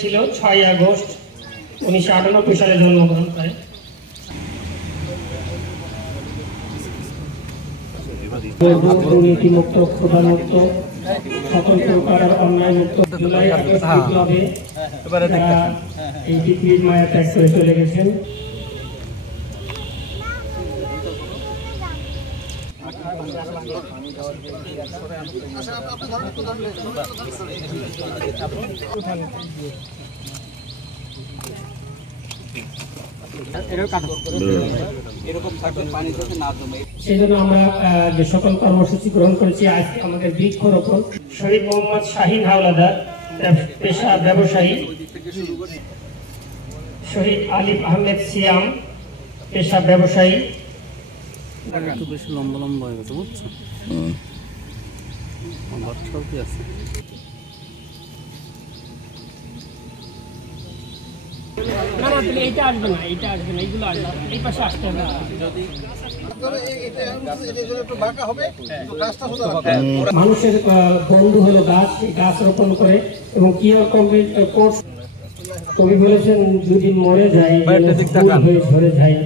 ছিল 6 আগস্ট 1998 সালে জন্মগ্রহণ করেন। দুর্নীতিমুক্ত, ক্ষুধামুক্ত, সকল প্রকারের অন্যায়মুক্ত জুলাই আগস্ট বিপ্লবে এই পৃথিবীর মায়া ত্যাগ করে চলে গেছেন। সেই জন্য আমরা যে সকল কর্মসূচি গ্রহণ করেছি, আজ আমাদের বৃক্ষরোপণ। শহীদ মোহাম্মদ শাহিন হাওলাদার পেশা ব্যবসায়ী, শহীদ আলিফ আহমেদ সিয়াম পেশা ব্যবসায়ী। একটু বেশি লম্বা লম্বা হয়ে গেছে, বুঝছো? বাচ্চাও কি আছে? এইটা আসবে না, এইটা আসবে না, এইগুলো আসবে, এই পাশে আসতে হবে। মানুষের বন্ধু হলো গাছ, গাছ রোপণ করে এবং কি কোর্স কবি বলেছেন, যদি মরে যায় ঝরে যায়।